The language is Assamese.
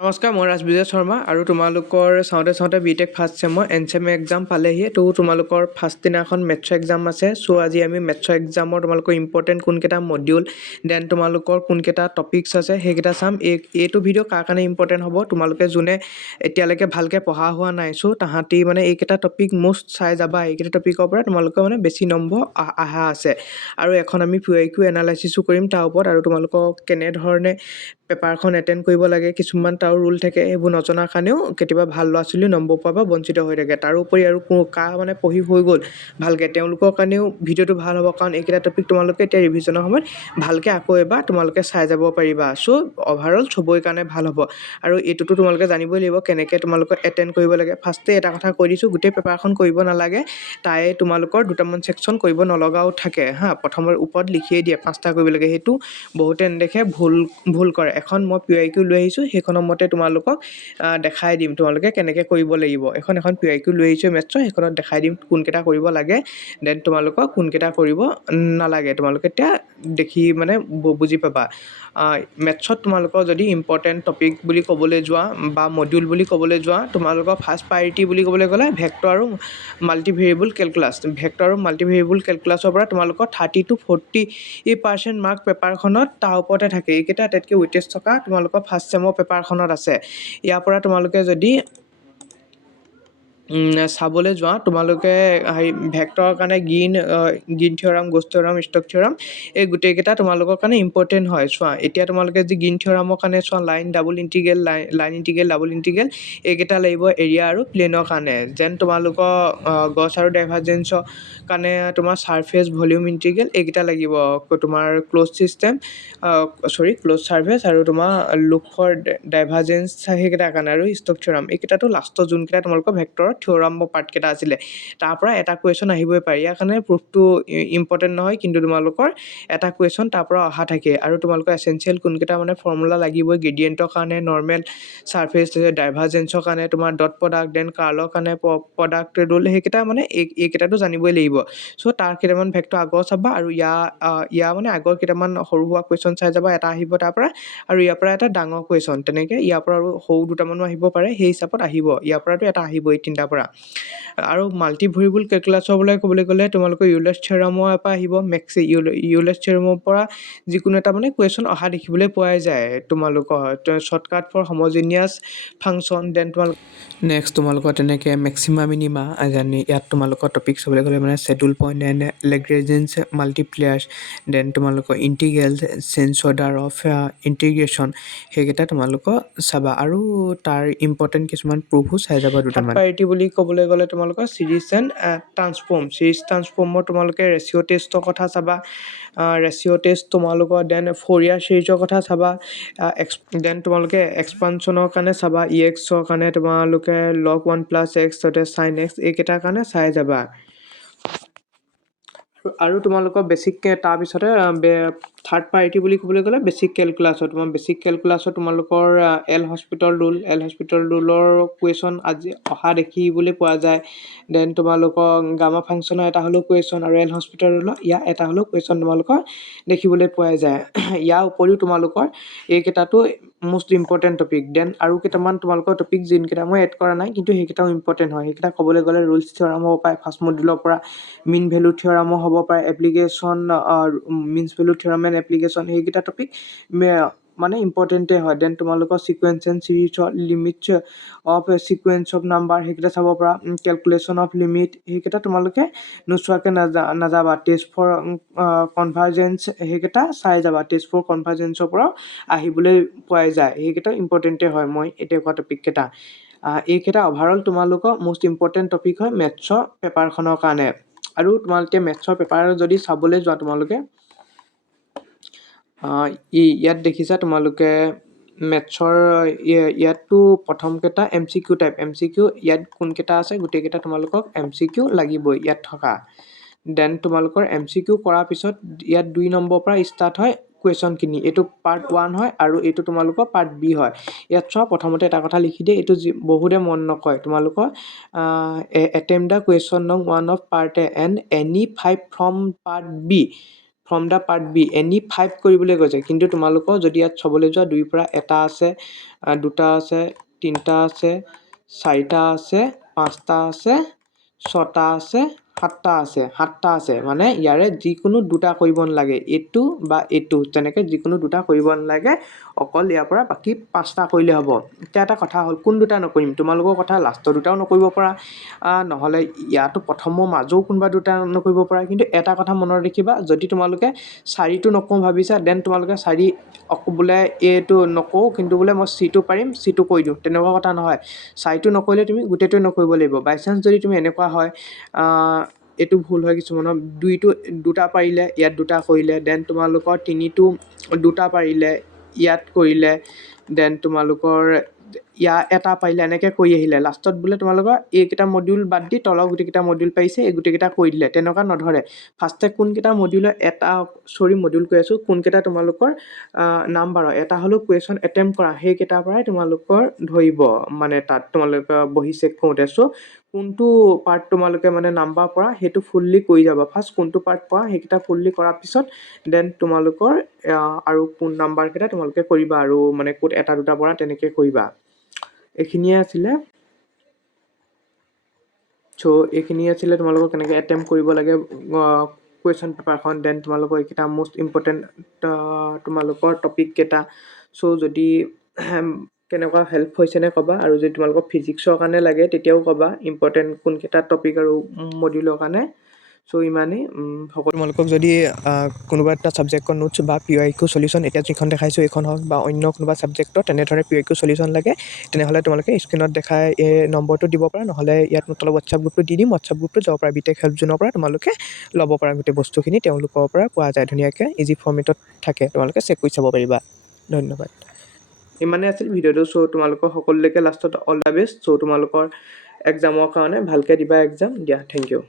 নমস্কাৰ, মই ৰাজবিজয় শৰ্মা আৰু তোমালোকৰ চাওঁতে বিটেক ফাৰ্ষ্ট চেমৰ এনচেম এক্সাম পালেহি। তো তোমালোকৰ ফাৰ্ষ্ট দিনাখন মেথছৰ এক্সাম আছে। চ' আজি আমি মেথছৰ এক্সামৰ তোমালোকৰ ইম্পৰ্টেণ্ট কোনকেইটা মডিউল দেন তোমালোকৰ কোনকেইটা টপিকছ আছে সেইকেইটা চাম। এইটো ভিডিঅ' কাৰ কাৰণে ইম্পৰ্টেণ্ট হ'ব, তোমালোকে যোনে এতিয়ালৈকে ভালকৈ পঢ়া হোৱা নাই, চ' তাহাঁতি মানে এইকেইটা টপিক মষ্ট চাই যাবা। এইকেইটা টপিকৰ পৰা তোমালোকৰ মানে বেছি নম্বৰ অহা আছে। আৰু এখন আমি QIQ এনালাইচিছো কৰিম তাৰ ওপৰত, আৰু তোমালোকক কেনেধৰণে পেপাৰখন এটেণ্ড কৰিব লাগে, কিছুমান তাৰ ৰুল থাকে, সেইবোৰ নজনাৰ কাৰণেও কেতিয়াবা ভাল ল'ৰা ছোৱালী নম্বৰ পোৱাৰ পৰা বঞ্চিত হৈ থাকে। তাৰোপৰি আৰু কাৰ মানে পঢ়ি হৈ গ'ল ভালকৈ, তেওঁলোকৰ কাৰণেও ভিডিঅ'টো ভাল হ'ব, কাৰণ এইকেইটা টপিক তোমালোকে এতিয়া ৰিভিজনৰ সময়ত ভালকৈ আকৌ এবাৰ তোমালোকে চাই যাব পাৰিবা। চ' অভাৰঅল চবৰে কাৰণে ভাল হ'ব। আৰু এইটোতো তোমালোকে জানিবই লাগিব কেনেকৈ তোমালোকে এটেণ্ড কৰিব লাগে। ফাৰ্ষ্টে এটা কথা কৈ দিছোঁ, গোটেই পেপাৰখন কৰিব নালাগে, তাই তোমালোকৰ দুটামান ছেকশ্যন কৰিব নলগাও থাকে হা। প্ৰথমৰ ওপৰত লিখিয়ে দিয়ে 5টা কৰিব লাগে, সেইটো বহুতে নেদেখে, ভুল কৰে। এখন মই QIQ লৈ আহিছোঁ, সেইখনৰ মতে তোমালোকক দেখাই দিম তোমালোকে কেনেকৈ কৰিব লাগিব। এখন QIQ লৈ আহিছোঁ মেথছৰ, সেইখনত দেখাই দিম কোনকেইটা কৰিব লাগে দেন তোমালোকক কোনকেইটা কৰিব নালাগে। তোমালোকে এতিয়া দেখি মানে বুজি পাবা। মেথছত তোমালোকৰ যদি ইম্পৰ্টেণ্ট টপিক বুলি ক'বলৈ যোৱা বা মডিউল বুলি ক'বলৈ যোৱা, তোমালোকৰ ফাৰ্ষ্ট প্ৰায়ৰিটি বুলি ক'বলৈ গ'লে ভেক্টৰ আৰু মাল্টিভেৰিয়েবল কেলকুলাছ। ভেক্টৰ আৰু মাল্টিভেৰিয়েবল কেলকুলাছৰ পৰা তোমালোকৰ 30 to 40% মাৰ্ক পেপাৰখনত তাৰ ওপৰতে থাকে। এইকেইটা আটাইতকৈ ৱেইটেজ থকা তোমালোকৰ ফাৰ্ষ্ট চেমৰ পেপাৰখনত আছে। ইয়াৰ পৰা তোমালোকে যদি চাবলৈ যোৱা, তোমালোকে ভেক্টৰৰ কাৰণে গ্ৰীণ থিয়ৰাম, গ'ছ থিয়ৰাম, ষ্টক থিয়ৰাম, এই গোটেইকেইটা তোমালোকৰ কাৰণে ইম্পৰ্টেণ্ট হয়। চোৱা এতিয়া তোমালোকে যি গ্ৰীণ থিয়ৰামৰ কাৰণে চোৱা, line double integral, line integral, double integral, এইকেইটা লাগিব এৰিয়া আৰু প্লেনৰ কাৰণে। যেন তোমালোকৰ গছ আৰু ডাইভাৰজেন্সৰ কাৰণে তোমাৰ ছাৰফেচ ভলিউম ইণ্টিগ্ৰেল, এইকেইটা লাগিব। তোমাৰ ক্ল'জ ছাৰফেচ আৰু তোমাৰ লুক ফৰ ডাইভাৰজেন্স, সেইকেইটাৰ কাৰণে। আৰু ষ্টক থিয়ৰাম, এইকেইটাটো লাষ্টৰ যোনকেইটা তোমালোকৰ ভেক্টৰৰ থিয়ৰাম পাৰ্টকেইটা আছিলে, তাৰ পৰা এটা কুৱেশ্যন আহিবই পাৰে। ইয়াৰ কাৰণে প্ৰুফটো ইম্পৰ্টেণ্ট নহয়, কিন্তু তোমালোকৰ এটা কুৱেশ্যন তাৰ পৰা অহা থাকে। আৰু তোমালোকৰ এচেঞ্চিয়েল কোনকেইটা মানে ফৰ্মুলা লাগিবই, গ্ৰেডিয়েণ্টৰ কাৰণে, নৰ্মেল ছাৰফেচ, ডাইভাৰজেন্সৰ কাৰণে, তোমাৰ ডট প্ৰডাক্ট, দেন কাৰ্লৰ কাৰণে প্ৰডাক্ট ৰুল, সেইকেইটা মানে এইকেইটাটো জানিবই লাগিব। চ' তাৰ কেইটামান ভেক্টৰ আগৰ চাবা, আৰু ইয়াৰ মানে আগৰ কেইটামান সৰু সুৰা কুৱেশ্যন চাই যাবা, এটা আহিব তাৰ পৰা, আৰু ইয়াৰ পৰা এটা ডাঙৰ কুৱেশ্যন, তেনেকৈ ইয়াৰ পৰা আৰু সৰু দুটামানো আহিব পাৰে, সেই হিচাপত আহিব। ইয়াৰ পৰাতো এটা আহিবই, তিনিটাৰ পৰা। আৰু মাল্টিভেৰিয়েবল কেলকুলাছৰ ক'বলৈ গ'লে তোমালোকৰ ইউলাৰ্ছ থিয়ৰামৰ পৰা আহিব। ইউলাৰ্ছ থিয়ৰামৰ পৰা যিকোনো এটা মানে কুৱেশ্যন অহা দেখিবলৈ পোৱা যায় তোমালোকৰ। Shortcut for homogeneous function, then next তোমালোকৰ তেনেকৈ মেক্সিমা মিনিমা, ইয়াত তোমালোকৰ টপিক চাবলৈ গ'লে মানে ছেডুল পইণ্ট এণ্ড লেগ্ৰেঞ্জ মাল্টিপ্লায়াৰ্ছ, দেন তোমালোকৰ integral, change order of integration, সেইকেইটা তোমালোকৰ চাবা। আৰু তাৰ ইম্পৰ্টেণ্ট কিছুমান প্ৰুফো চাই যাবা দুটামান। প্ৰায়ৰিটি বুলি ক'বলৈ গ'লে তোমালোকৰ ছিৰিজ এণ্ড ট্ৰান্সফৰ্মৰ তোমালোকে ৰেচিঅ' টেষ্টৰ কথা চাবা। ৰেচিঅ' টেষ্ট তোমালোকৰ, দেন ফ'ৰিয়াৰ ছিৰিজৰ কথা চাবা। দেন তোমালোকে এক্সপানশ্যনৰ কাৰণে চাবা, EXৰ কাৰণে তোমালোকে log 1+x sin x, এইকেইটাৰ কাৰণে চাই যাবা। আৰু তোমালোকৰ বেছিক, তাৰপিছতে থাৰ্ড প্ৰায়ৰিটি বুলি ক'বলৈ গ'লে বেছিক কেলকুলাছৰ তোমালোকৰ এল হস্পিটেল ৰুলৰ কুৱেশ্যন আজি অহা দেখিবলৈ পোৱা যায়। দেন তোমালোকৰ গামা ফাংচনৰ এটা হ'লেও কুৱেশ্যন, আৰু এল হস্পিটেল ৰুলৰ ইয়াৰ এটা হ'লেও কুৱেশ্যন তোমালোকৰ দেখিবলৈ পোৱা যায়। ইয়াৰ উপৰিও তোমালোকৰ এইকেইটাটো মষ্ট ইম্পৰ্টেণ্ট টপিক। দেন আৰু কেইটামান তোমালোকৰ টপিক যোনকেইটা মই এড কৰা নাই, কিন্তু সেইকেইটাও ইম্পৰ্টেণ্ট হয়। সেইকেইটা ক'বলৈ গ'লে ৰুলছ থিয়ৰাম হ'ব পাৰে ফাৰ্ষ্ট মডিউলৰ পৰা, মিন ভেলু থিয়ৰামো হ'ব পাৰে, application means value theorem and application, সেইকেইটা টপিক মানে ইম্পৰ্টেণ্টে হয়। দেন তোমালোকৰ ছিকুৱেঞ্চ এণ্ড ছিৰিজৰ limits of sequence of number, সেইকেইটা চাব পৰা। কেলকুলেশ্যন অফ লিমিট, সেইকেইটা তোমালোকে নোচোৱাকৈ নাযাবা। টেষ্ট ফৰ কনভাৰ্জেঞ্চ, সেইকেইটা চাই যাবা। টেষ্ট ফৰ কনভাৰ্জেঞ্চৰ পৰাও আহিবলৈ পোৱা যায়, সেইকেইটা ইম্পৰ্টেণ্টে হয়। মই এতিয়া কোৱা টপিককেইটা, এইকেইটা অভাৰঅল তোমালোকৰ মষ্ট ইম্পৰ্টেণ্ট টপিক হয় মেথছৰ পেপাৰখনৰ কাৰণে। আৰু তোমালোকে মেথছৰ পেপাৰ যদি চাবলৈ যোৱা, তোমালোকে ইয়াত দেখিছা তোমালোকে মেথছৰ ইয়াততো প্ৰথমকেইটা MCQ টাইপ, MCQ ইয়াত কোনকেইটা আছে, গোটেইকেইটা তোমালোকক MCQ লাগিবই ইয়াত থকা। দেন তোমালোকৰ MCQ কৰাৰ পিছত ইয়াত 2 নম্বৰৰ পৰা ষ্টাৰ্ট হয় কুৱেশ্যনখিনি। এইটো পাৰ্ট 1 হয়, আৰু এইটো তোমালোকৰ পাৰ্ট B হয়। ইয়াত চোৱা, প্ৰথমতে এটা কথা লিখি দিয়ে, এইটো বহুতে মন নকয়। তোমালোকৰ attempt the question number 1 of part A and any 5 from part B from the part B any 5 কৰিবলৈ কৈছে কিন্তু তোমালোকৰ যদি ইয়াত চাবলৈ যোৱা 2ৰ পৰা এটা আছে 2টা আছে 3টা আছে 4টা আছে 5টা আছে 6টা আছে 7টা আছে মানে ইয়াৰে যিকোনো 2টা কৰিব নালাগে এইটো বা এইটো তেনেকৈ যিকোনো 2টা কৰিব নালাগে অকল ইয়াৰ পৰা বাকি 5টা কৰিলে হ'ব এতিয়া এটা কথা হ'ল কোন 2টা নকৰিম তোমালোকৰ কথা লাষ্টৰ 2টাও নকৰিব পৰা নহলে ইয়াতো প্ৰথমৰ মাজও কোনবা 2টা নকৰিব পৰা কিন্তু এটা কথা মনত ৰাখিবা যদি তোমালোকে 4টো নকওঁ ভাবিছা দেন তোমালোকে 4 বোলে এটো নকওঁ কিন্তু বোলে মই সিটো পাৰিম সিটো কৈ দিওঁ তেনেকুৱা কথা নহয় 4টো নকৰিলে তুমি গোটেইটো নকৰিব লাগিব বাই চান্স যদি তুমি এনেকুৱা হয় এটো ভুল হয় কিছুমানৰ 2টা পাৰিলে ইয়াত 2টা কৰিলে দেন তোমালোকৰ 3টো 2টা পাৰিলে ইয়াত কৰিলে দেন তোমালোকৰ এটা পাৰিলে এনেকৈ কৰি আহিলে লাষ্টত বোলে তোমালোকৰ এইকেইটা মডিউল বাদ দি তলৰ গোটেইকেইটা মডিউল পাৰিছে এই গোটেইকেইটা কৰি দিলে তেনেকুৱা নধৰে ফাৰ্ষ্টে কোনকেইটা মডিউলৰ মডিউল কৈ আছোঁ কোনকেইটা তোমালোকৰ নাম্বাৰৰ এটা হ'লেও কুৱেশ্যন এটেম্প কৰা সেইকেইটাৰ পৰাই তোমালোকৰ ধৰিব মানে তাত তোমালোকে বহি চেক কৰোঁতে চ' কোনটো পাৰ্ট তোমালোকে মানে নাম্বাৰ পৰা সেইটো ফুললি কৰি যাবা ফাৰ্ষ্ট কোনটো পাৰ্ট পৰা সেইকেইটা ফুললি কৰাৰ পিছত দেন তোমালোকৰ আৰু কোন নাম্বাৰকেইটা তোমালোকে কৰিবা আৰু মানে ক'ত এটা 2টা পৰা তেনেকৈ কৰিবা এইখিনিয়ে আছিলে চ' এইখিনিয়ে আছিলে তোমালোকক কেনেকৈ এটেম্প কৰিব লাগে কুৱেশ্যন পেপাৰখন দেন তোমালোকৰ এইকেইটা মষ্ট ইম্পৰ্টেণ্ট তোমালোকৰ টপিক কেইটা চ' যদি কেনেকুৱা হেল্প হৈছেনে ক'বা আৰু যদি তোমালোকক ফিজিক্সৰ কাৰণে লাগে তেতিয়াও ক'বা ইম্পৰ্টেণ্ট কোনকেইটা টপিক আৰু মডিউলৰ কাৰণে চ' ইমানেই সকলো তোমালোকক যদি কোনোবা এটা ছাবজেক্টৰ নোটছ বা PYQ সলিউশ্যন এতিয়া যিখন দেখাইছোঁ এইখন হওক বা অন্য কোনোবা ছাবজেক্টৰ তেনেধৰণে PYQ সলিউশ্যন লাগে তেনেহ'লে তোমালোকে স্ক্ৰীণত দেখাই এই নম্বৰটো দিব পাৰা নহ'লে ইয়াত মই তলত হোৱাটছআপ গ্ৰুপটো দি দিম হোৱাটছআপ গ্ৰুপটো যাব পাৰা বিটেক হেল্প জোনৰ পৰা তোমালোকে ল'ব পাৰা গোটেই বস্তুখিনি তেওঁলোকৰ পৰা পোৱা যায় ধুনীয়াকৈ ইজি ফৰ্মেটত থাকে তোমালোকে চেক কৰি চাব পাৰিবা ধন্যবাদ ইমানে আছিল ভিডিঅ'টো চ' তোমালোকৰ সকলোলৈকে লাষ্টত অল দ্য বেষ্ট চ' তোমালোকৰ এক্সামৰ কাৰণে ভালকৈ দিবা এক্সাম দিয়া থেংক ইউ